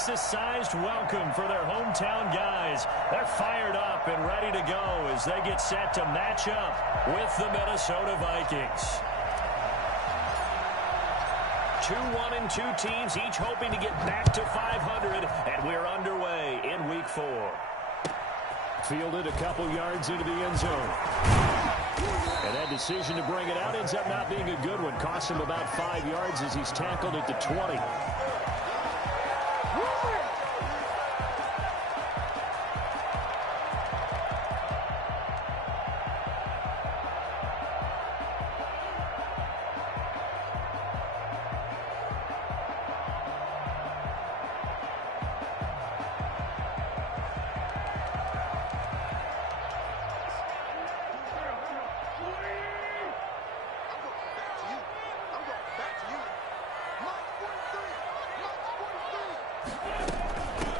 Texas-sized welcome for their hometown guys. They're fired up and ready to go as they get set to match up with the Minnesota Vikings. 2-1-2 teams, each hoping to get back to 500, and we're underway in Week 4. Fielded a couple yards into the end zone. And that decision to bring it out ends up not being a good one. Cost him about 5 yards as he's tackled at the 20.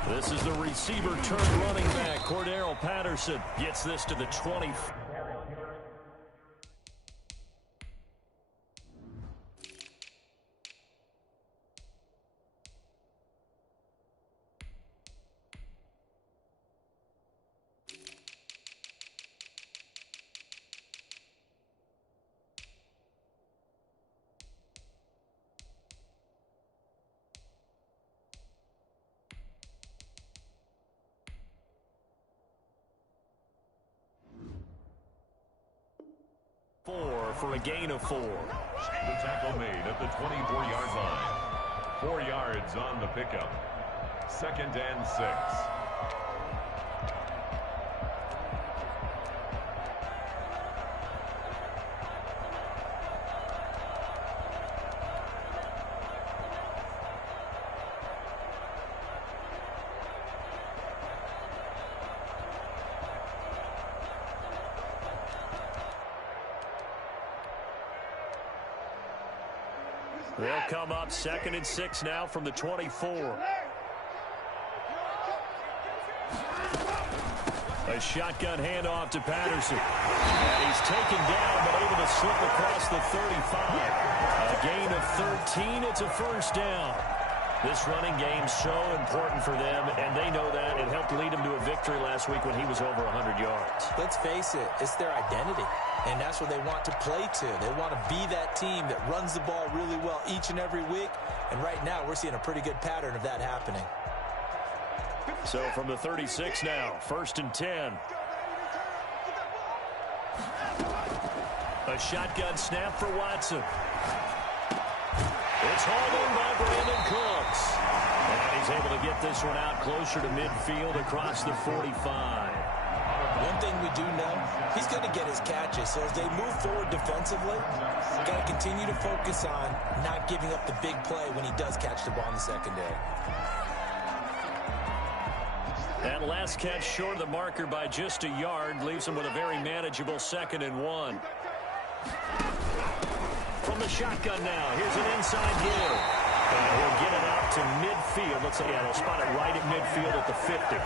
This is the receiver turned running back. Cordero Patterson gets this to the 20. For a gain of 4. The tackle made at the 24-yard line. 4 yards on the pickup. 2nd and 6. They'll come up 2nd and 6 now from the 24. A shotgun handoff to Patterson. And he's taken down but able to slip across the 35. A gain of 13. It's a first down. This running game so important for them, and they know that. It helped lead them to a victory last week when he was over 100 yards. Let's face it, it's their identity, and that's what they want to play to. They want to be that team that runs the ball really well each and every week, and right now we're seeing a pretty good pattern of that happening. So from the 36 now, 1st and 10. A shotgun snap for Watson. It's hauled in by Brandon Cooks. And he's able to get this one out closer to midfield across the 45. One thing we do know, he's going to get his catches. So as they move forward defensively, got to continue to focus on not giving up the big play when he does catch the ball in the secondary. That last catch short of the marker by just a yard leaves him with a very manageable 2nd and 1. From the shotgun now, here's an inside give. And he'll get it out to midfield. Looks like they'll spot it right at midfield at the 50.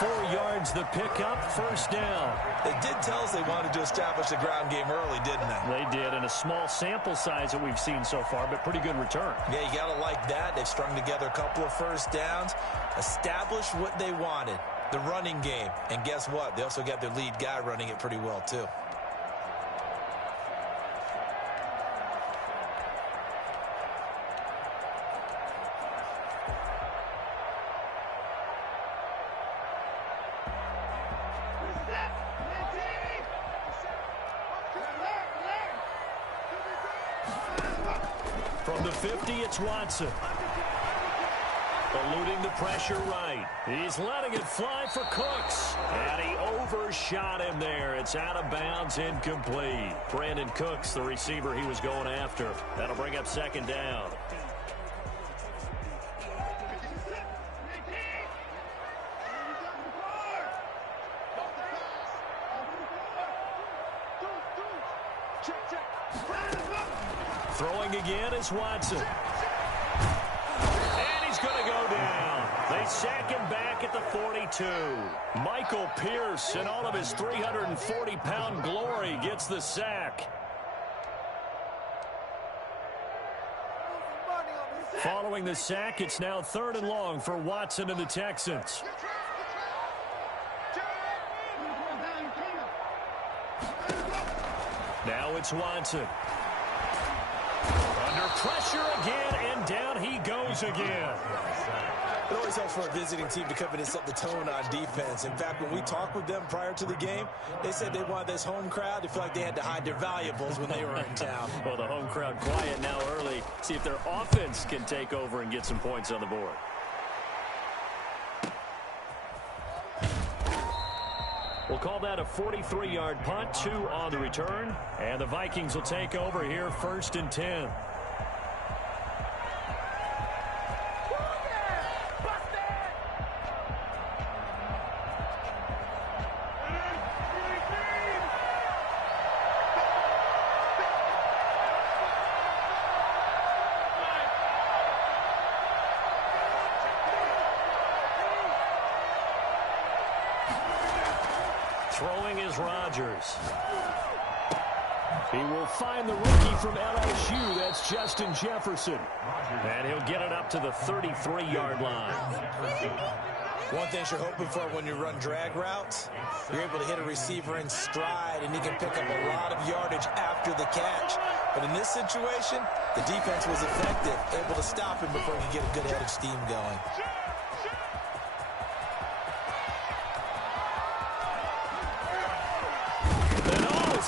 4 yards the pickup, first down. They did tell us they wanted to establish the ground game early, didn't they? They did, and a small sample size that we've seen so far, but pretty good return. Yeah, you got to like that. They've strung together a couple of first downs, established what they wanted, the running game. And guess what? They also got their lead guy running it pretty well, too. From the 50, it's Watson. Eluding the pressure right. He's letting it fly for Cooks. And he overshot him there. It's out of bounds, incomplete. Brandon Cooks, the receiver he was going after. That'll bring up 2nd down. Throwing again is Watson. And he's going to go down. They sack him back at the 42. Michael Pierce, in all of his 340-pound glory, gets the sack. Following the sack, it's now 3rd and long for Watson and the Texans. Now it's Watson. Under pressure again, and down he goes again. It always helps for a visiting team to come in and set the tone on defense. In fact, when we talked with them prior to the game, they said they wanted this home crowd to feel like they had to hide their valuables when they were in town. Well, the home crowd quiet now early. See if their offense can take over and get some points on the board. We'll call that a 43-yard punt, 2 on the return. And the Vikings will take over here 1st and 10. Throwing is Rodgers. He will find the rookie from LSU. That's Justin Jefferson. And he'll get it up to the 33-yard line. One thing you're hoping for when you run drag routes, you're able to hit a receiver in stride, and he can pick up a lot of yardage after the catch. But in this situation, the defense was effective, able to stop him before he could get a good head of steam going.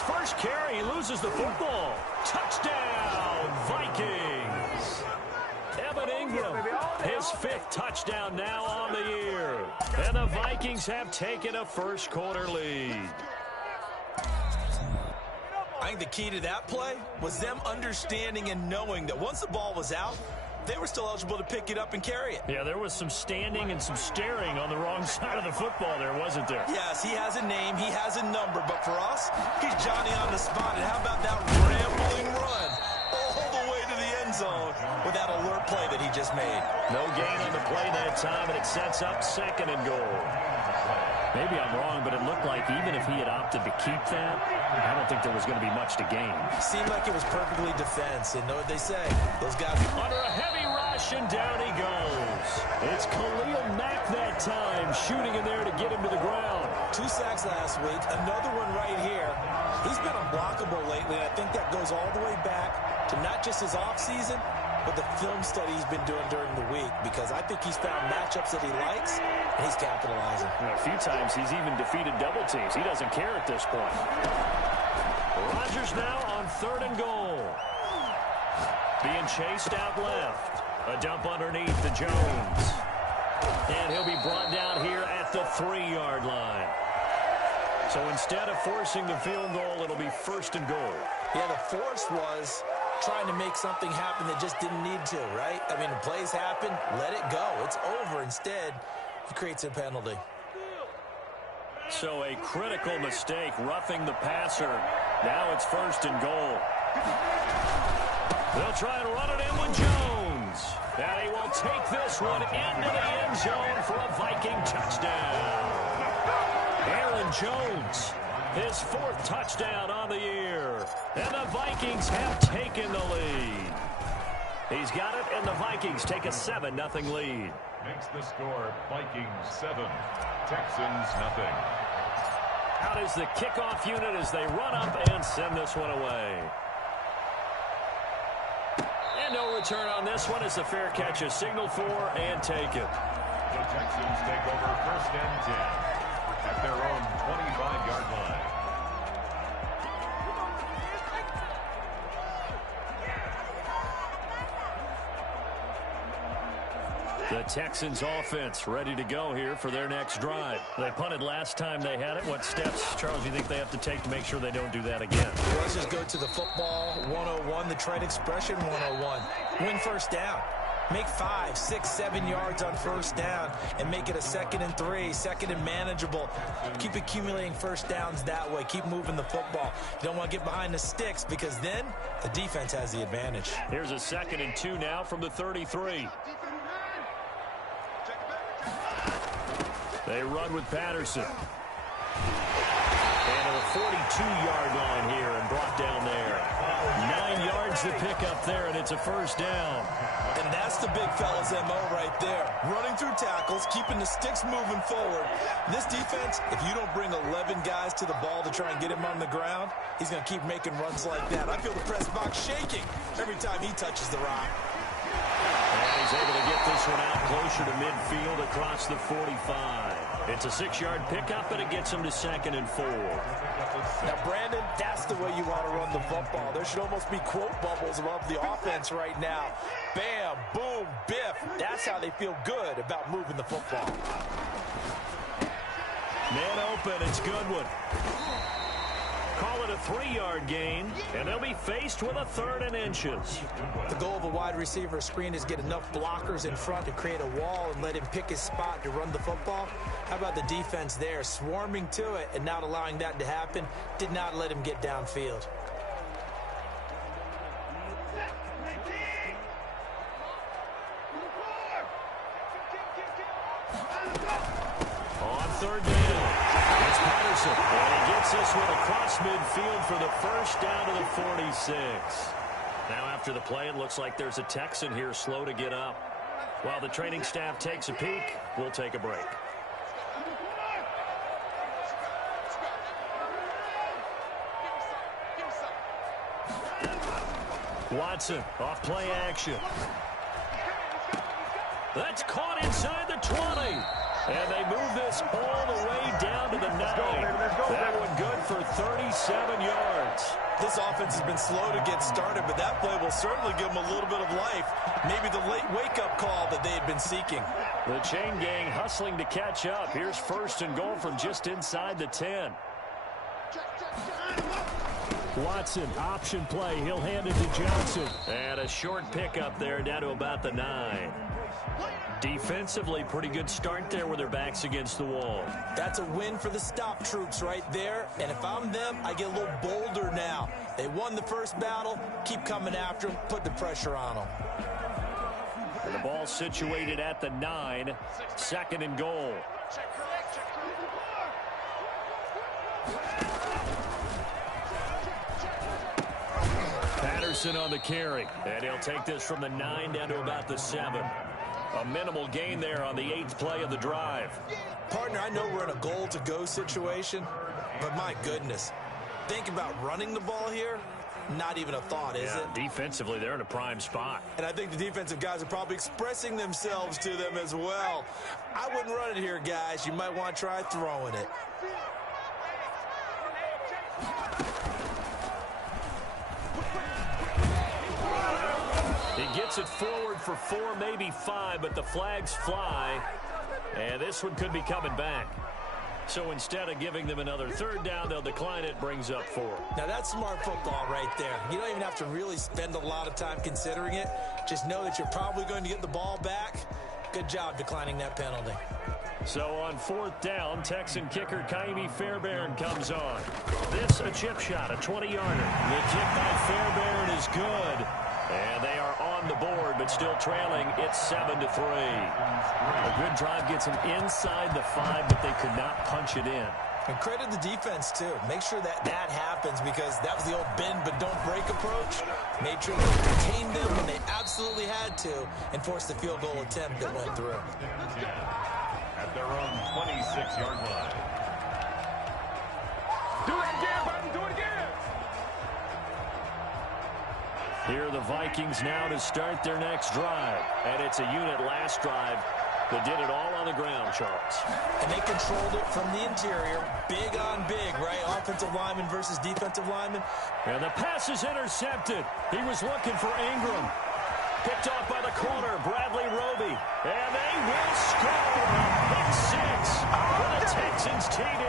First carry, he loses the football. Touchdown, Vikings. Evan Ingram, his 5th touchdown now on the year. And the Vikings have taken a first-quarter lead. I think the key to that play was them understanding and knowing that once the ball was out, they were still eligible to pick it up and carry it. Yeah, there was some standing and some staring on the wrong side of the football there, wasn't there? Yes, he has a name, he has a number, but for us, he's Johnny on the spot. And how about that rambling run all the way to the end zone with that alert play that he just made? No gain on the play that time, and it sets up 2nd and goal. Maybe I'm wrong, but it looked like even if he had opted to keep that, I don't think there was going to be much to gain. Seemed like it was perfectly defense, and know what they say. Those guys under a heavy rush, and down he goes. It's Khalil Mack that time, shooting in there to get him to the ground. 2 sacks last week, another one right here. He's been unblockable lately, and I think that goes all the way back to not just his offseason, but the film study he's been doing during the week, because I think he's found matchups that he likes, and he's capitalizing. A few times he's even defeated double teams. He doesn't care at this point. Rodgers now on 3rd and goal. Being chased out left. A dump underneath to Jones. And he'll be brought down here at the 3-yard line. So instead of forcing the field goal, it'll be 1st and goal. Yeah, the force was trying to make something happen that just didn't need to, right? I mean, plays happen, let it go. It's over. Instead, he creates a penalty. So a critical mistake, roughing the passer. Now it's 1st and goal. They'll try and run it in with Jones. And he will take this one into the end zone for a Viking touchdown. Aaron Jones, his 4th touchdown on the year. And the Vikings have taken the lead. He's got it, and the Vikings take a 7-0 lead. Makes the score Vikings 7, Texans nothing. Out is the kickoff unit as they run up and send this one away. And no return on this one as the fair catch is signaled for and taken. The Texans take over 1st and 10 at their own 25-yard line. The Texans offense ready to go here for their next drive. They punted last time they had it. What steps, Charles, do you think they have to take to make sure they don't do that again? Well, let's just go to the football 101, the trade expression 101. Win 1st down. Make 5, 6, 7 yards on 1st down and make it a 2nd and 3, 2nd and manageable. Keep accumulating 1st downs that way. Keep moving the football. You don't want to get behind the sticks because then the defense has the advantage. Here's a 2nd and 2 now from the 33. They run with Patterson. And a 42-yard line here and brought down there. 9 yards to pick up there, and it's a first down. And that's the big fella's MO right there. Running through tackles, keeping the sticks moving forward. This defense, if you don't bring 11 guys to the ball to try and get him on the ground, he's going to keep making runs like that. I feel the press box shaking every time he touches the rock. And he's able to get this one out closer to midfield across the 45. It's a 6-yard pickup, and it gets him to 2nd and 4. Now, Brandon, that's the way you want to run the football. There should almost be quote bubbles above the offense right now. Bam, boom, biff. That's how they feel good about moving the football. Man open, it's Goodwin. Call it a 3-yard gain, and they'll be faced with a 3rd and inches. The goal of a wide receiver screen is get enough blockers in front to create a wall and let him pick his spot to run the football. How about the defense there, swarming to it and not allowing that to happen? Did not let him get downfield. On 3rd down, it's Patterson. And he gets this one across midfield for the first down to the 46. Now after the play, it looks like there's a Texan here slow to get up. While the training staff takes a peek, we'll take a break. Watson off play action. That's caught inside the 20. And they move this all the way down to the 9. That one good for 37 yards. This offense has been slow to get started, but that play will certainly give them a little bit of life. Maybe the late wake-up call that they had been seeking. The chain gang hustling to catch up. Here's 1st and goal from just inside the 10. Watson, option play. He'll hand it to Johnson. And a short pickup there down to about the 9. Defensively, pretty good start there with their backs against the wall. That's a win for the stop troops right there. And if I'm them, I get a little bolder now. They won the first battle. Keep coming after them. Put the pressure on them. And the ball situated at the 9. 2nd and goal. Patterson on the carry. And he'll take this from the 9 down to about the 7. A minimal gain there on the 8th play of the drive. Partner, I know we're in a goal-to-go situation, but my goodness, think about running the ball here. Not even a thought, is it? Defensively, they're in a prime spot. And I think the defensive guys are probably expressing themselves to them as well. I wouldn't run it here, guys. You might want to try throwing it. He gets it forward for 4, maybe 5, but the flags fly. And this one could be coming back. So instead of giving them another 3rd down, they'll decline it, brings up 4. Now that's smart football right there. You don't even have to really spend a lot of time considering it. Just know that you're probably going to get the ball back. Good job declining that penalty. So on 4th down, Texan kicker Ka'imi Fairbairn comes on. This a chip shot, a 20-yarder. The kick by Fairbairn is good. And they are on the board, but still trailing. It's 7-3. A good drive gets them inside the 5, but they could not punch it in. And credit the defense, too. Make sure that happens, because that was the old bend but don't break approach. Made sure they contained them when they absolutely had to and forced the field goal attempt that went through. At their own 26-yard line. Do it again, buddy. Do it again. Here are the Vikings now to start their next drive. And it's a unit last drive that did it all on the ground, Charles. And they controlled it from the interior. Big on big, right? Offensive lineman versus defensive lineman. And the pass is intercepted. He was looking for Ingram. Picked off by the corner, Bradley Roby. And they will score. Pick 6 for the Texans TD.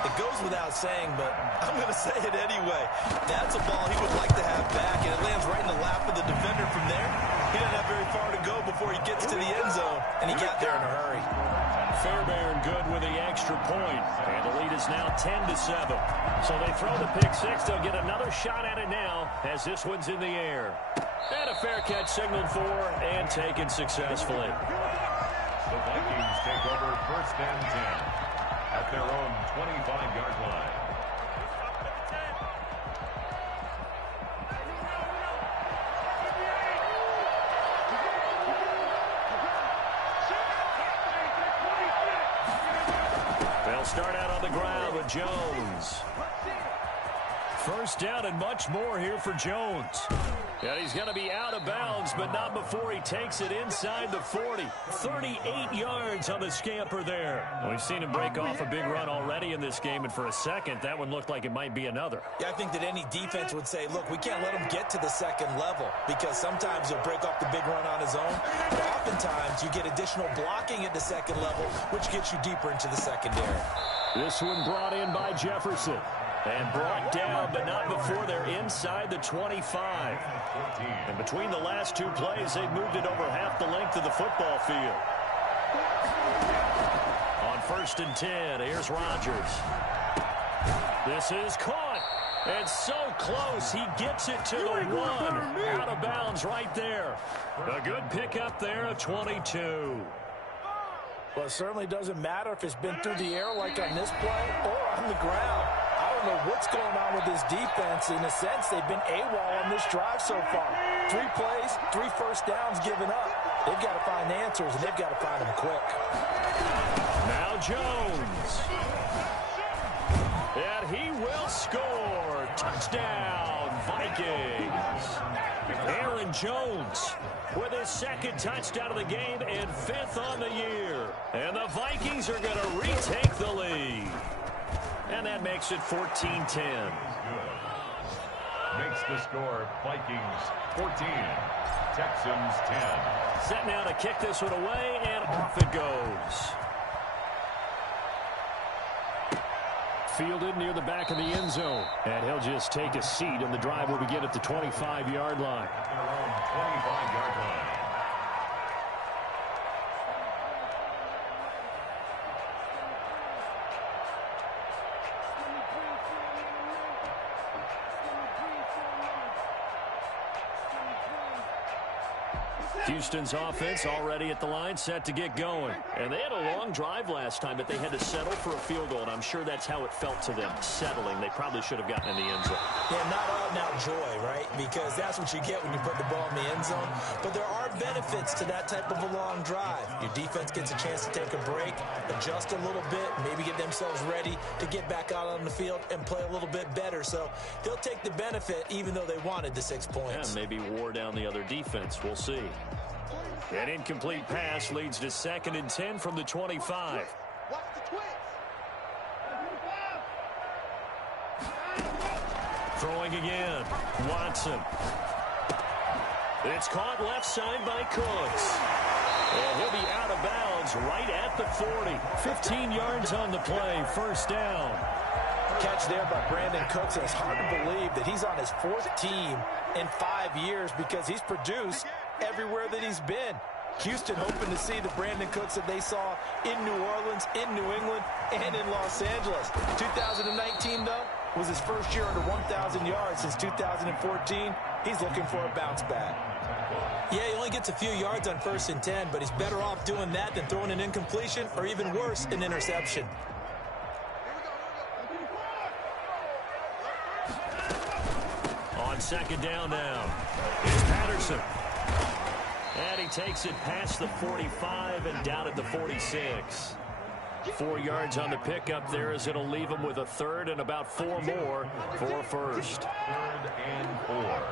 It goes without saying, but I'm going to say it anyway. That's a ball he would like to have back, and it lands right in the lap of the defender from there. He doesn't have very far to go before he gets to the end zone, and he got there in a hurry. Fairbairn good with the extra point, and the lead is now 10-7. So they throw the pick 6. They'll get another shot at it now as this one's in the air. And a fair catch signaled for and taken successfully. The Vikings take over 1st and 10 at their own 25-yard line. They'll start out on the ground with Jones. First down and much more here for Jones. And he's going to be out of bounds, but not before he takes it inside the 40. 38 yards on the scamper there. We've seen him break off a big run already in this game, and for a second, that one looked like it might be another. Yeah, I think that any defense would say, look, we can't let him get to the second level, because sometimes he'll break off the big run on his own, but oftentimes you get additional blocking at the second level, which gets you deeper into the secondary. This one brought in by Jefferson. And brought down, but not before they're inside the 25. And between the last two plays, they've moved it over half the length of the football field. On 1st and 10, here's Rodgers. This is caught. And so close, he gets it to the 1. Out of bounds right there. A good pickup there at 22. Well, it certainly doesn't matter if it's been through the air like on this play or on the ground. I don't know what's going on with this defense. In a sense, they've been AWOL on this drive so far. 3 plays, 3 first downs given up. They've got to find answers, and they've got to find them quick. Now Jones. And he will score. Touchdown, Vikings. Aaron Jones with his 2nd touchdown of the game and 5th on the year. And the Vikings are going to retake the lead. And that makes it 14-10. Makes the score Vikings 14, Texans 10. Set now to kick this one away, and off it goes. Fielded near the back of the end zone. And he'll just take a seat, and the drive will begin at the 25-yard line. 25-yard line. Houston's offense already at the line, set to get going. And they had a long drive last time, but they had to settle for a field goal, and I'm sure that's how it felt to them, settling. They probably should have gotten in the end zone. Yeah, not out-and-out joy, right? Because that's what you get when you put the ball in the end zone. But there are benefits to that type of a long drive. Your defense gets a chance to take a break, adjust a little bit, maybe get themselves ready to get back out on the field and play a little bit better. So they'll take the benefit even though they wanted the 6 points. Yeah, maybe wore down the other defense. We'll see. An incomplete pass leads to 2nd and 10 from the 25. Throwing again. Watson. It's caught left side by Cooks. And he'll be out of bounds right at the 40. 15 yards on the play. First down. Catch there by Brandon Cooks, and it's hard to believe that he's on his 4th team in 5 years because he's produced everywhere that he's been. Houston hoping to see the Brandon Cooks that they saw in New Orleans, in New England, and in Los Angeles. 2019, though, was his first year under 1,000 yards since 2014. He's looking for a bounce back. Yeah, he only gets a few yards on 1st and 10, but he's better off doing that than throwing an incompletion or even worse, an interception. On 2nd down now, it's Patterson. And he takes it past the 45 and down at the 46. 4 yards on the pickup there as it'll leave him with a 3rd and about 4 more for first. 3rd and 4.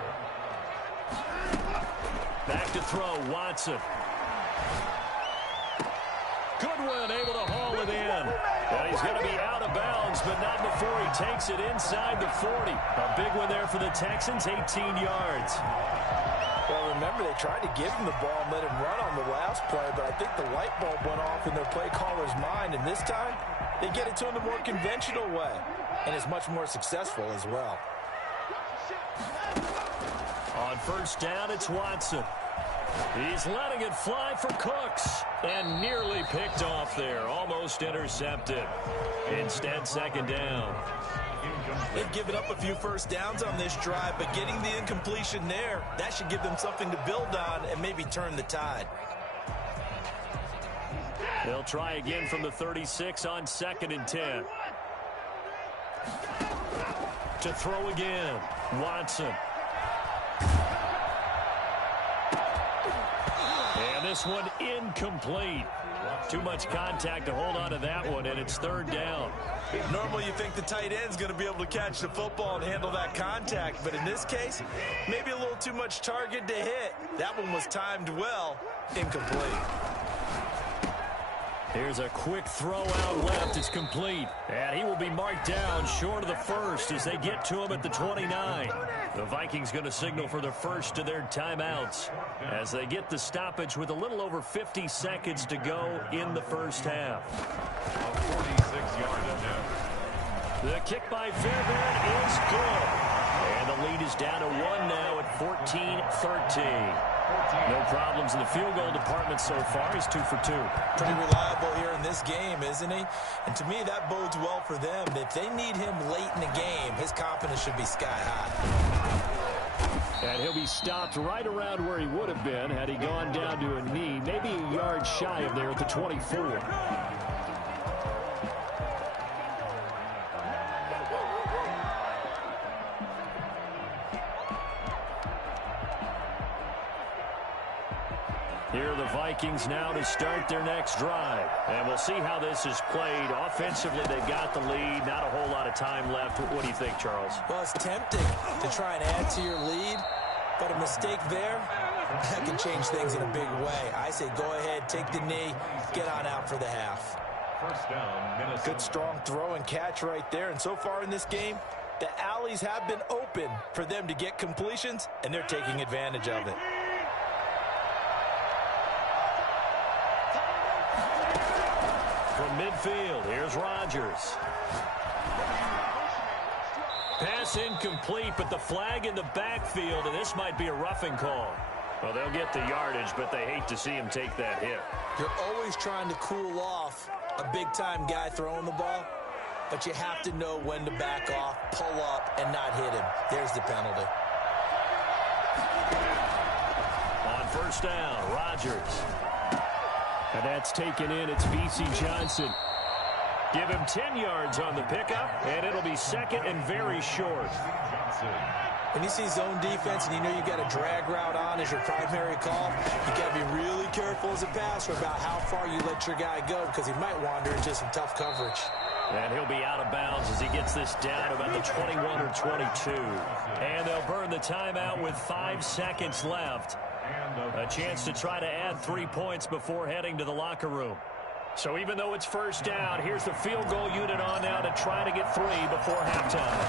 Back to throw, Watson. Goodwin able to haul it in. And he's going to be out of bounds, but not before he takes it inside the 40. A big one there for the Texans, 18 yards. Well, remember, they tried to give him the ball and let him run on the last play, but I think the light bulb went off in their play caller's mind, and this time they get it to him the more conventional way, and it's much more successful as well. On 1st down, it's Watson. He's letting it fly for Cooks, and nearly picked off there, almost intercepted. Instead, 2nd down. They've given up a few first downs on this drive, but getting the incompletion there, that should give them something to build on and maybe turn the tide. They'll try again from the 36 on 2nd and 10. To throw again, Watson. And this one incomplete. Too much contact to hold on to that one, and it's third down. Normally you think the tight end's going to be able to catch the football and handle that contact, but in this case, maybe a little too much target to hit. That one was timed well, incomplete. Here's a quick throw out left. It's complete. And he will be marked down short of the first as they get to him at the 29. The Vikings going to signal for the first of their timeouts as they get the stoppage with a little over 50 seconds to go in the first half. A 46-yard attempt. The kick by Fairbairn is good. And the lead is down to 1 now at 14-13. No problems in the field goal department so far. He's 2 for 2. Pretty reliable here in this game, isn't he? And to me, that bodes well for them. If they need him late in the game, his confidence should be sky high. And he'll be stopped right around where he would have been had he gone down to a knee, maybe a yard shy of there at the 24. Here are the Vikings now to start their next drive. And we'll see how this is played. Offensively, they've got the lead. Not a whole lot of time left. What do you think, Charles? Well, it's tempting to try and add to your lead, but a mistake there, that can change things in a big way. I say go ahead, take the knee, get on out for the half. First down, Minnesota. Good strong throw and catch right there. And so far in this game, the alleys have been open for them to get completions, and they're taking advantage of it. From midfield, here's Rodgers. Pass incomplete, but the flag in the backfield, and this might be a roughing call. Well, they'll get the yardage, but they hate to see him take that hit. You're always trying to cool off a big-time guy throwing the ball, but you have to know when to back off, pull up, and not hit him. There's the penalty. On first down, Rodgers. And that's taken in. It's V.C. Johnson. Give him 10 yards on the pickup, and it'll be second and very short. When you see zone defense and you know you got a drag route on as your primary call, you got to be really careful as a passer about how far you let your guy go because he might wander into some tough coverage. And he'll be out of bounds as he gets this down about the 21 or 22. And they'll burn the timeout with 5 seconds left. A chance to try to add 3 points before heading to the locker room. So even though it's first down, here's the field goal unit on now to try to get 3 before halftime.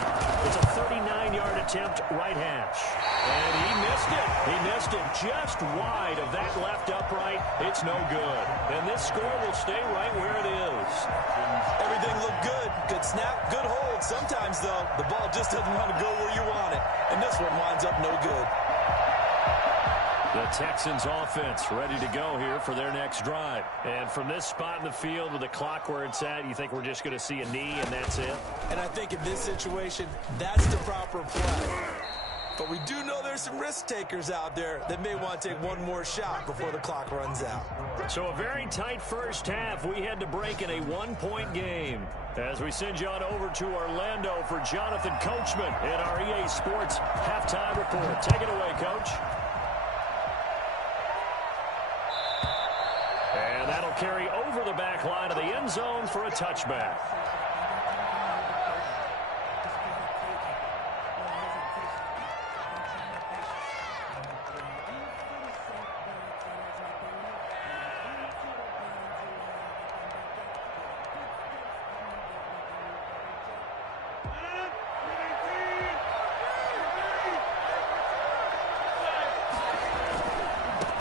It's a 39-yard attempt, right hash. And he missed it. He missed it just wide of that left upright. It's no good. And this score will stay right where it is. Everything looked good. Good snap, good hold. Sometimes, though, the ball just doesn't want to go where you want it. And this one winds up no good. The Texans offense ready to go here for their next drive. And from this spot in the field with the clock where it's at, you think we're just going to see a knee and that's it? And I think in this situation, that's the proper play. But we do know there's some risk takers out there that may want to take one more shot before the clock runs out. So a very tight first half. We had to break in a 1-point game. As we send you on over to Orlando for Jonathan Coachman in our EA Sports halftime report. Take it away, Coach. And that'll carry over the back line of the end zone for a touchback.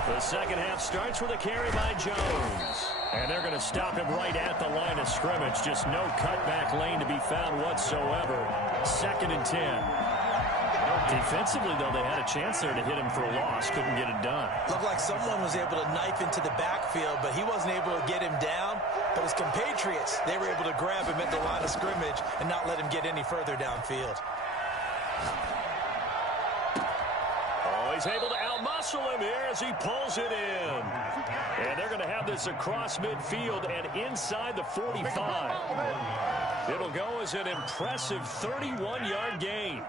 The second half starts with a carry by Jones. And they're going to stop him right at the line of scrimmage. Just no cutback lane to be found whatsoever. 2nd and 10. Defensively, though, they had a chance there to hit him for a loss. Couldn't get it done. Looked like someone was able to knife into the backfield, but he wasn't able to get him down. But his compatriots, they were able to grab him at the line of scrimmage and not let him get any further downfield. He's able to outmuscle him here as he pulls it in. And they're going to have this across midfield and inside the 45. It'll go as an impressive 31-yard gain.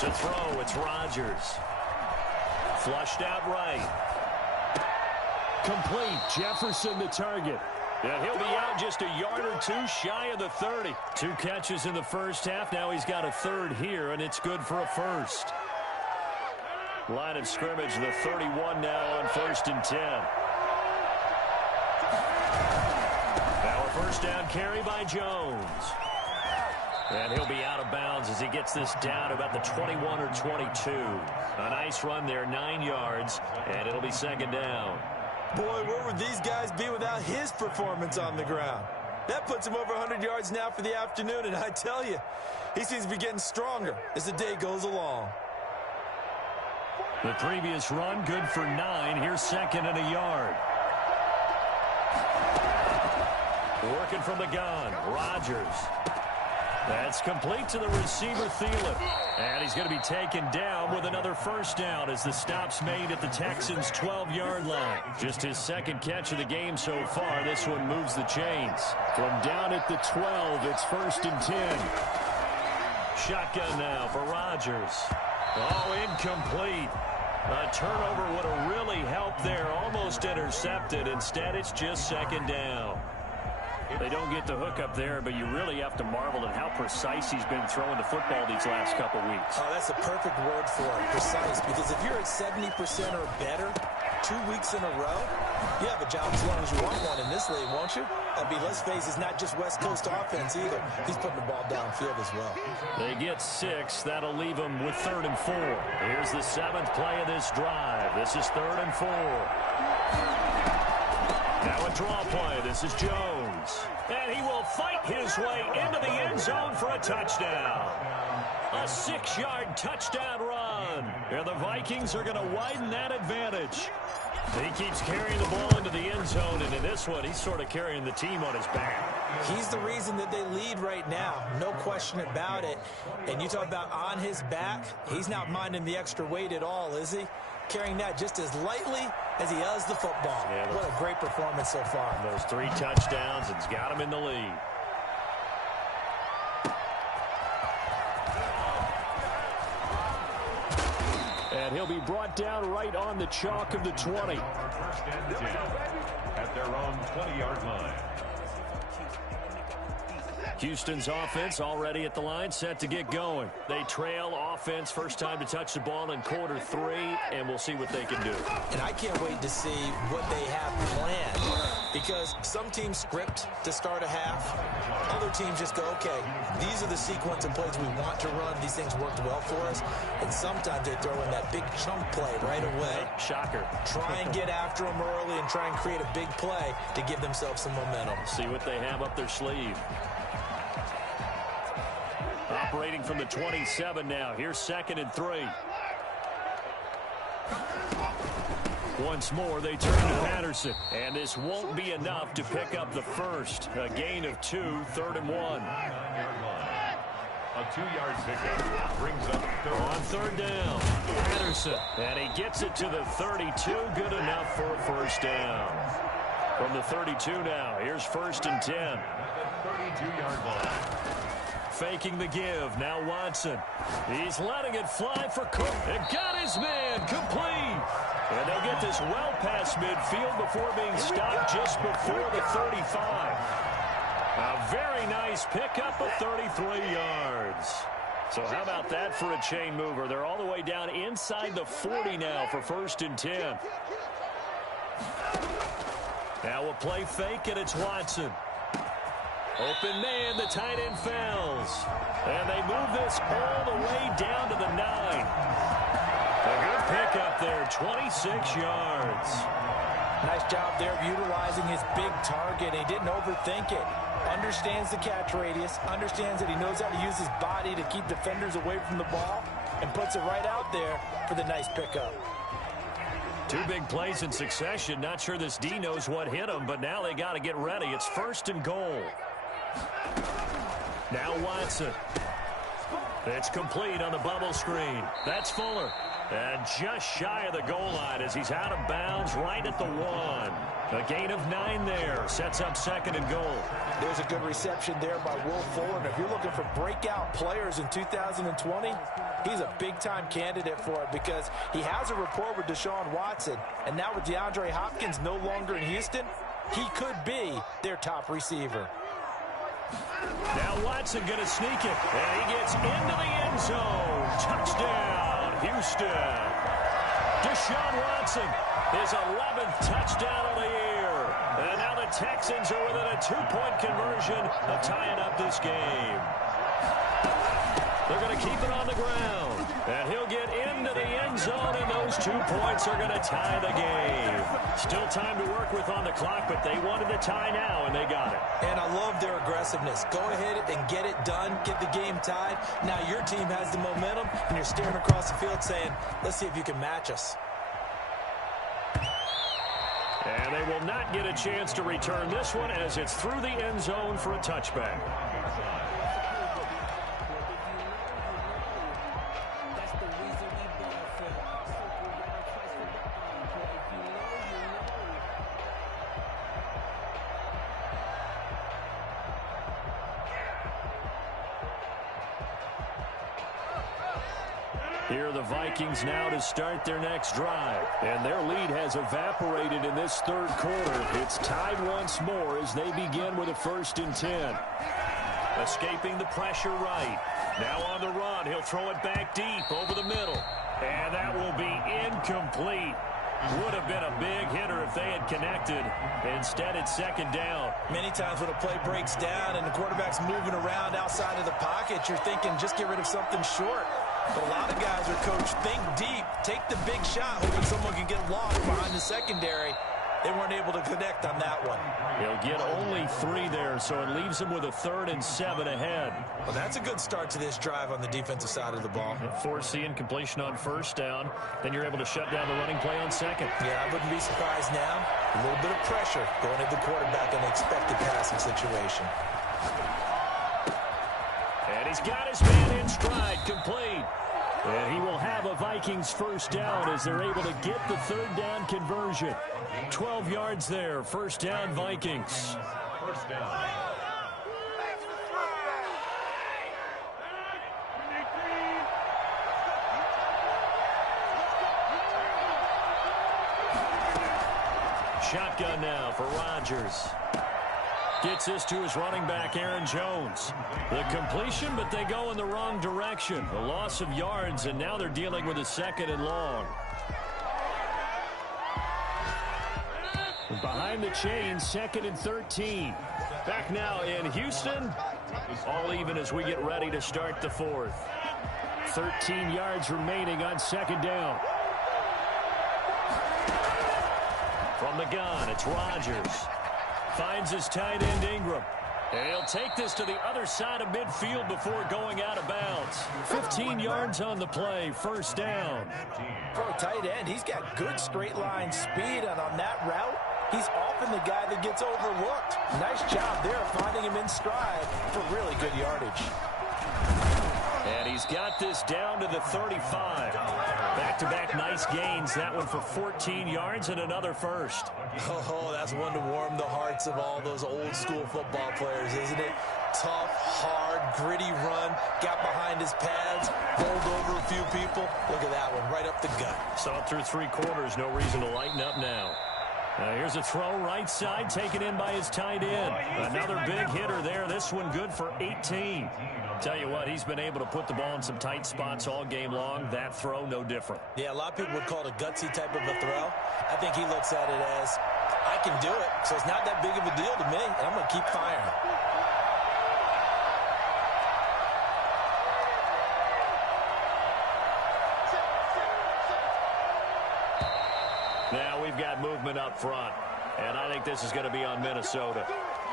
To throw, it's Rodgers. Flushed out right. Complete. Jefferson the target. And he'll be out just a yard or two shy of the 30. 2 catches in the first half. Now he's got a third here, and it's good for a first. Line of scrimmage, the 31 now on 1st and 10. Now a first down carry by Jones. And he'll be out of bounds as he gets this down about the 21 or 22. A nice run there, 9 yards, and it'll be second down. Boy, where would these guys be without his performance on the ground? That puts him over 100 yards now for the afternoon, and I tell you, he seems to be getting stronger as the day goes along. The previous run, good for 9. Here's second and a yard. Working from the gun, Rodgers. That's complete to the receiver, Thielen. And he's going to be taken down with another first down as the stop's made at the Texans' 12-yard line. Just his second catch of the game so far. This one moves the chains. From down at the 12, it's 1st and 10. Shotgun now for Rodgers. Oh, incomplete. A turnover would have really helped there. Almost intercepted. Instead, it's just second down. They don't get the hook up there, but you really have to marvel at how precise he's been throwing the football these last couple weeks. Oh, that's a perfect word for it, precise, because if you're at 70% or better 2 weeks in a row, you have a job as long as you want one in this league, won't you? I mean, let's face it, it's not just West Coast offense either. He's putting the ball downfield as well. They get 6. That'll leave them with 3rd and 4. Here's the 7th play of this drive. This is 3rd and 4. Now a draw play. This is Jones. And he will fight his way into the end zone for a touchdown. A 6-yard touchdown run. And the Vikings are going to widen that advantage. He keeps carrying the ball into the end zone, and in this one, he's sort of carrying the team on his back. He's the reason that they lead right now. No question about it. And you talk about on his back, he's not minding the extra weight at all, is he? Carrying that just as lightly as he does the football. Yeah, what a great performance so far. Those 3 touchdowns, it's got him in the lead. And he'll be brought down right on the chalk of the 20. 1st and 10 at their own 20-yard line. Houston's offense already at the line, set to get going. They trail offense, first time to touch the ball in quarter 3, and we'll see what they can do. And I can't wait to see what they have planned, because some teams script to start a half. Other teams just go, okay, these are the sequence of plays we want to run. These things worked well for us. And sometimes they throw in that big chunk play right away. Shocker. Try and get after them early and try and create a big play to give themselves some momentum. See what they have up their sleeve. Operating from the 27 now. Here's 2nd and 3. Once more, they turn to Patterson. And this won't be enough to pick up the first. A gain of 2, 3rd and 1. A 2-yard pickup brings up 3rd. On 3rd down, Patterson. And he gets it to the 32. Good enough for a first down. From the 32 now, here's 1st and 10. At the 32-yard line. Faking the give. Now Watson. He's letting it fly for Cook. And got his man complete. And they'll get this well past midfield before being stopped just before the 35. A very nice pickup of 33 yards. So how about that for a chain mover? They're all the way down inside the 40 now for 1st and 10. Now a play fake, and it's Watson. Open man, the tight end fails. And they move this all the way down to the 9. A good pickup there, 26 yards. Nice job there of utilizing his big target. He didn't overthink it. Understands the catch radius, understands that he knows how to use his body to keep defenders away from the ball, and puts it right out there for the nice pickup. 2 big plays in succession. Not sure this D knows what hit him, but now they got to get ready. It's 1st and goal. Now Watson. It's complete on the bubble screen. That's Fuller. And just shy of the goal line as he's out of bounds right at the 1. A gain of 9 there. Sets up second and goal. There's a good reception there by Will Fuller. And if you're looking for breakout players in 2020, he's a big-time candidate for it because he has a rapport with Deshaun Watson. And now with DeAndre Hopkins no longer in Houston, he could be their top receiver. Now Watson going to sneak it. And he gets into the end zone. Touchdown, Houston. Deshaun Watson, his 11th touchdown of the year. And now the Texans are within a 2-point conversion of tying up this game. They're going to keep it on the ground. And he'll get into the end zone, and those 2 points are going to tie the game. Still time to work with on the clock, but they wanted to tie now, and they got it. And I love their aggressiveness. Go ahead and get it done. Get the game tied. Now your team has the momentum, and you're staring across the field saying, let's see if you can match us. And they will not get a chance to return this one as it's through the end zone for a touchback. Here are the Vikings now to start their next drive. And their lead has evaporated in this third quarter. It's tied once more as they begin with a 1st and 10. Escaping the pressure right. Now on the run. He'll throw it back deep over the middle. And that will be incomplete. Would have been a big hitter if they had connected. Instead, it's second down. Many times when a play breaks down and the quarterback's moving around outside of the pocket, you're thinking just get rid of something short. But a lot of guys are coached, think deep, take the big shot, hoping someone can get lost behind the secondary. They weren't able to connect on that one. He'll get only 3 there, so it leaves him with a 3rd and 7 ahead. Well, that's a good start to this drive on the defensive side of the ball. Force the incompletion on 1st down. Then you're able to shut down the running play on 2nd. Yeah, I wouldn't be surprised now. A little bit of pressure going at the quarterback in an expected passing situation. And he's got his man in stride, complete. And he will have a Vikings 1st down as they're able to get the 3rd down conversion. 12 yards there, 1st down Vikings. 1st down. Shotgun now for Rodgers. Gets this to his running back, Aaron Jones. The completion, but they go in the wrong direction. A loss of yards, and now they're dealing with a 2nd and long. Behind the chains, 2nd and 13. Back now in Houston. All even as we get ready to start the 4th. 13 yards remaining on 2nd down. From the gun, it's Rodgers. Finds his tight end, Ingram. And he'll take this to the other side of midfield before going out of bounds. 15 yards on the play, 1st down. For a tight end, he's got good straight line speed, and on that route, he's often the guy that gets overlooked. Nice job there finding him in stride for really good yardage. And he's got this down to the 35. Back-to-back nice gains. That one for 14 yards and another 1st. Oh, that's one to warm the hearts of all those old-school football players, isn't it? Tough, hard, gritty run. Got behind his pads, bowled over a few people. Look at that one, right up the gut. Saw it through 3 quarters. No reason to lighten up now. Here's a throw right side, taken in by his tight end. Another big hitter there. This one good for 18. Tell you what, he's been able to put the ball in some tight spots all game long. That throw, no different. Yeah, a lot of people would call it a gutsy type of a throw. I think he looks at it as, I can do it, so it's not that big of a deal to me, and I'm going to keep firing. Now we've got movement up front, and I think this is going to be on Minnesota.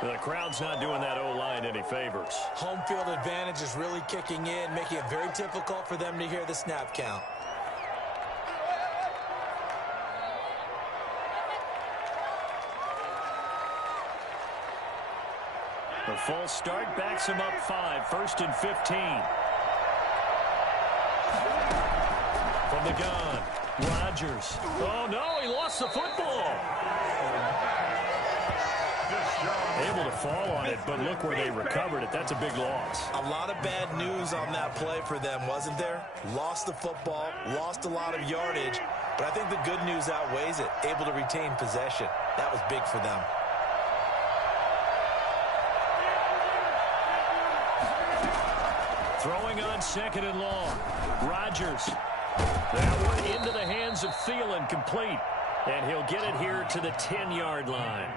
The crowd's not doing that O-line any favors. Home field advantage is really kicking in, making it very difficult for them to hear the snap count. The false start backs him up 5, 1st and 15. the gun. Rodgers. Oh, no, he lost the football. Able to fall on it, but look where they recovered it. That's a big loss. A lot of bad news on that play for them, wasn't there? Lost the football, lost a lot of yardage, but I think the good news outweighs it. Able to retain possession. That was big for them. Throwing on 2nd and long. Rodgers. That one into the hands of Thielen, complete. And he'll get it here to the 10-yard line.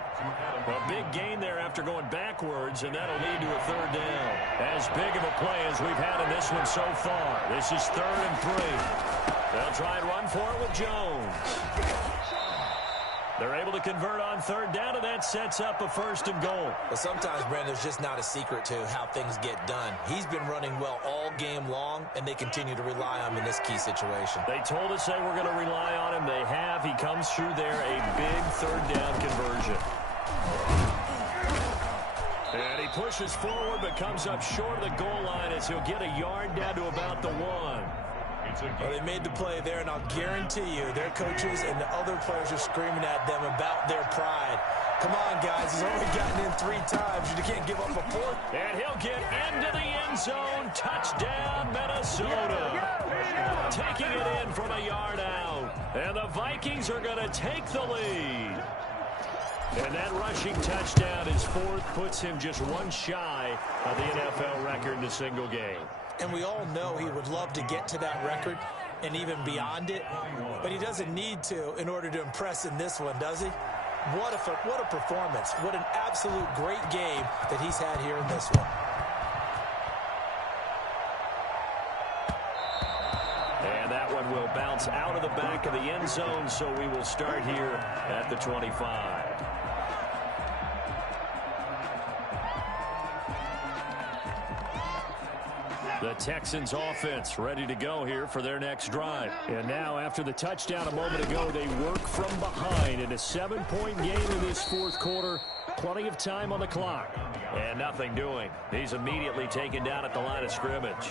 A big gain there after going backwards, and that'll lead to a 3rd down. As big of a play as we've had in this one so far. This is 3rd and 3. They'll try and run for it with Jones. They're able to convert on 3rd down, and that sets up a 1st and goal. Well, sometimes, Brandon, there's just not a secret to how things get done. He's been running well all game long, and they continue to rely on him in this key situation. They told us they were going to rely on him. They have. He comes through there, a big 3rd down conversion. And he pushes forward, but comes up short of the goal line as he'll get a yard down to about the 1. Well, they made the play there, and I'll guarantee you their coaches and the other players are screaming at them about their pride. Come on, guys. He's only gotten in 3 times. You can't give up a 4th. And he'll get into the end zone. Touchdown, Minnesota. Taking it in from a yard out. And the Vikings are going to take the lead. And that rushing touchdown is 4th, puts him just 1 shy of the NFL record in a single game. And we all know he would love to get to that record and even beyond it, but he doesn't need to in order to impress in this one, does he? What a performance. What an absolute great game that he's had here in this one. And that one will bounce out of the back of the end zone, so we will start here at the 25. The Texans offense ready to go here for their next drive. And now after the touchdown a moment ago, they work from behind in a 7-point game in this 4th quarter. Plenty of time on the clock. And nothing doing. He's immediately taken down at the line of scrimmage.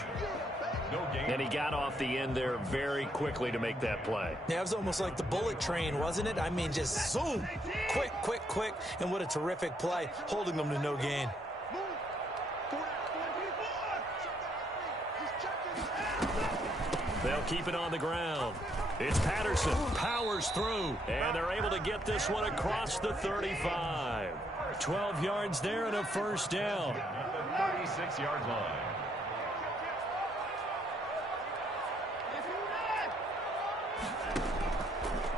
And he got off the end there very quickly to make that play. Yeah, it was almost like the bullet train, wasn't it? I mean, just zoom. Quick, quick, quick. And what a terrific play, holding them to no gain. They'll keep it on the ground. It's Patterson. Powers through. And they're able to get this one across the 35. 12 yards there and a 1st down. 36-yard line.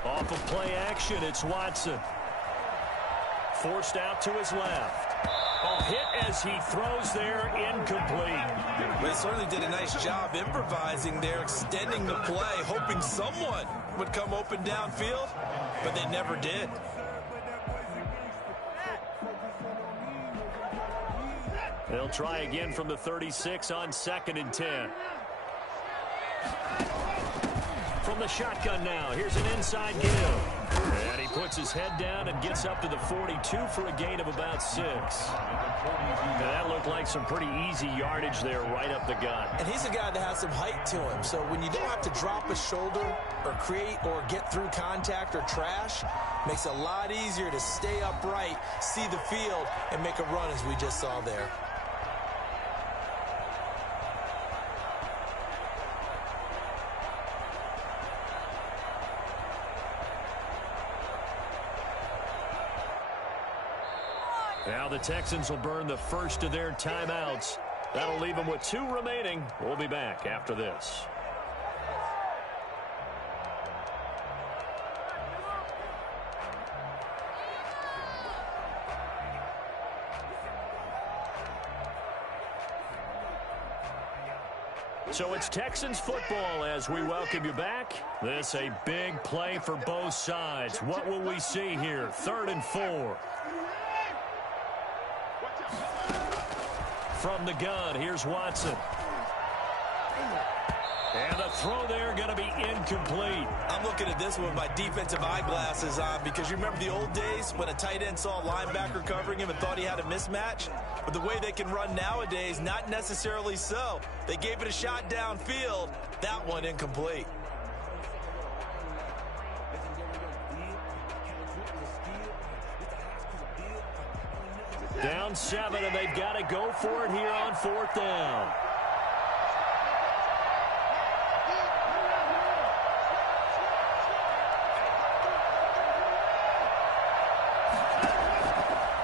Off of play action, it's Watson. Forced out to his left. Oh, hit as he throws there, incomplete. They certainly did a nice job improvising there, extending the play, hoping someone would come open downfield, but they never did. They'll try again from the 36 on 2nd and 10. From the shotgun now, here's an inside give. And he puts his head down and gets up to the 42 for a gain of about 6. And that looked like some pretty easy yardage there right up the gut. And he's a guy that has some height to him, so when you don't have to drop a shoulder or create or get through contact or trash, makes it a lot easier to stay upright, see the field, and make a run as we just saw there. Now the Texans will burn the first of their timeouts. That'll leave them with 2 remaining. We'll be back after this. So it's Texans football as we welcome you back. This a big play for both sides. What will we see here? 3rd and 4. From the gun, here's Watson. And the throw there going to be incomplete. I'm looking at this one with my defensive eyeglasses on because you remember the old days when a tight end saw a linebacker covering him and thought he had a mismatch? But the way they can run nowadays, not necessarily so. They gave it a shot downfield. That one incomplete. Down 7, and they've got to go for it here on 4th down.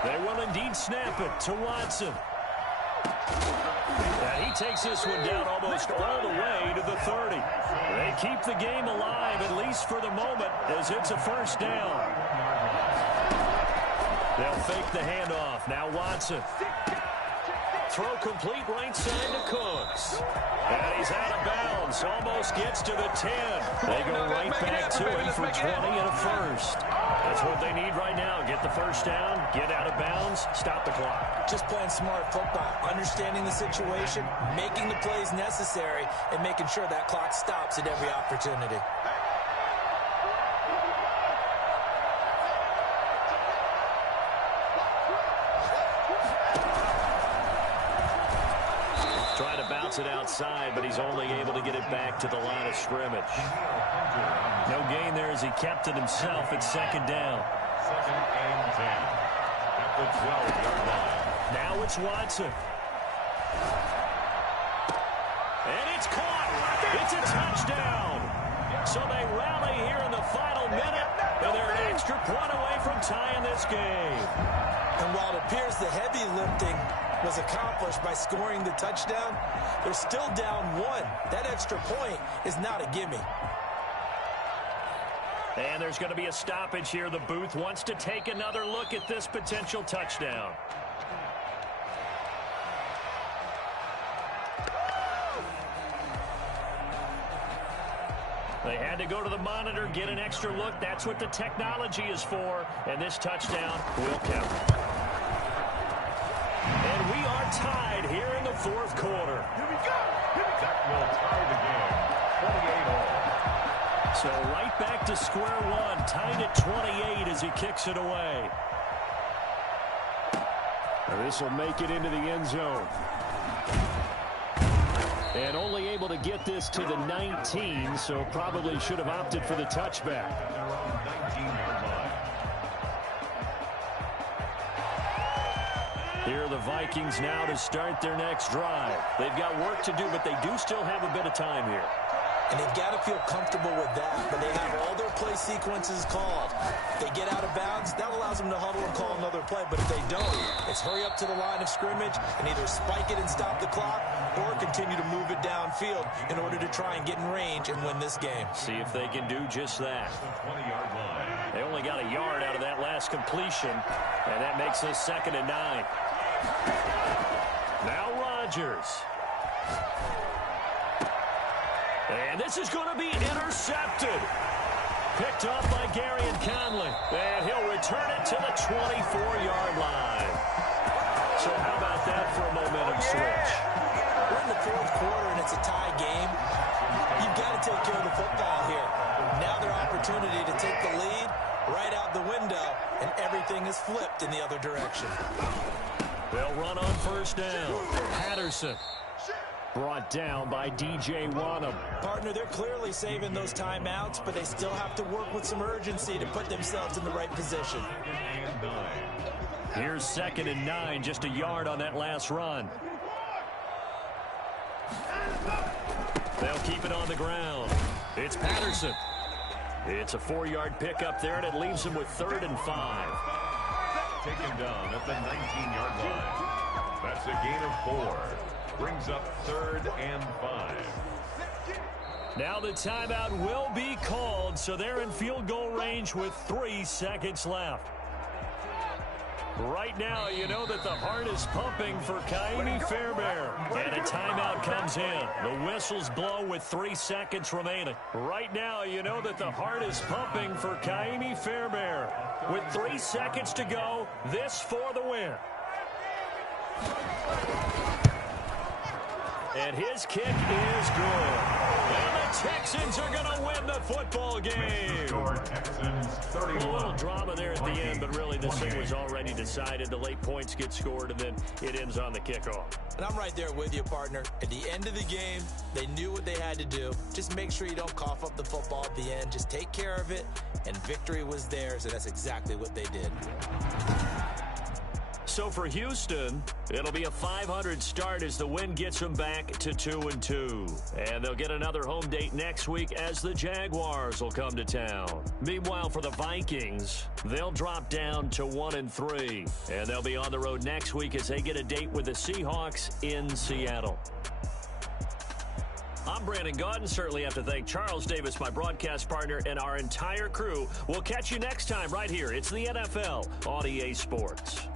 They will indeed snap it to Watson. And he takes this one down almost all the way to the 30. They keep the game alive, at least for the moment, as it's a 1st down. They'll fake the handoff. Now Watson. Throw complete right side to Cooks. And he's out of bounds. Almost gets to the 10. They go right back to him for 20 and a 1st. That's what they need right now. Get the 1st down, get out of bounds, stop the clock. Just playing smart football, understanding the situation, making the plays necessary, and making sure that clock stops at every opportunity. Trying to bounce it outside, but he's only able to get it back to the line of scrimmage. No gain there as he kept it himself at 2nd down. 2nd and 10 at the 12-yard line. Now it's Watson. And it's caught. It's a touchdown. So they rally here in the final minute, and they're an extra point away from tying this game. And while it appears the heavy lifting was accomplished by scoring the touchdown, they're still down 1. That extra point is not a gimme. And there's going to be a stoppage here. The booth wants to take another look at this potential touchdown. They had to go to the monitor, get an extra look. That's what the technology is for. And this touchdown will count. And we are tied here in the 4th quarter. Here we go. That will tie the game. 28 all. So right back to square one, tied at 28 as he kicks it away. This will make it into the end zone. And only able to get this to the 19, so probably should have opted for the touchback. 19-yard line. Here are the Vikings now to start their next drive. They've got work to do, but they do still have a bit of time here. And they've got to feel comfortable with that, but they have all their play sequences called. If they get out of bounds, that allows them to huddle and call another play, but if they don't, it's hurry up to the line of scrimmage and either spike it and stop the clock or continue to move it downfield in order to try and get in range and win this game. See if they can do just that. The 20-yard line. They only got a yard out of that last completion, and that makes this 2nd and 9. Now Rodgers. And this is going to be intercepted. Picked off by Garyon Conley. And he'll return it to the 24-yard line. So how about that for a momentum switch? We're in the 4th quarter, and it's a tie game. You've got to take care of the football here. Now their opportunity to take the lead right out the window, and everything is flipped in the other direction. They'll run on 1st down. Patterson. Brought down by DJ Wonnum. Partner, they're clearly saving those timeouts, but they still have to work with some urgency to put themselves in the right position. Here's 2nd and 9, just a yard on that last run. They'll keep it on the ground. It's Patterson. It's a 4-yard pickup there, and it leaves them with 3rd and 5. Taken down at the 19-yard line. That's a gain of 4. Brings up 3rd and 5. Now the timeout will be called, so they're in field goal range with 3 seconds left. Right now, you know that the heart is pumping for Ka'imi Fairbairn. And a timeout comes in. The whistles blow with 3 seconds remaining. Right now, you know that the heart is pumping for Ka'imi Fairbairn. With 3 seconds to go, this for the win. And his kick is good. And the Texans are going to win the football game. Texans 31. A little drama there at the end, but really this thing was already decided. The late points get scored, and then it ends on the kickoff. And I'm right there with you, partner. At the end of the game, they knew what they had to do. Just make sure you don't cough up the football at the end. Just take care of it, and victory was theirs, and that's exactly what they did. So for Houston, it'll be a 500 start as the win gets them back to 2-2. And they'll get another home date next week as the Jaguars will come to town. Meanwhile, for the Vikings, they'll drop down to 1-3. And they'll be on the road next week as they get a date with the Seahawks in Seattle. I'm Brandon Gaudin. Certainly have to thank Charles Davis, my broadcast partner, and our entire crew. We'll catch you next time right here. It's the NFL on EA Sports.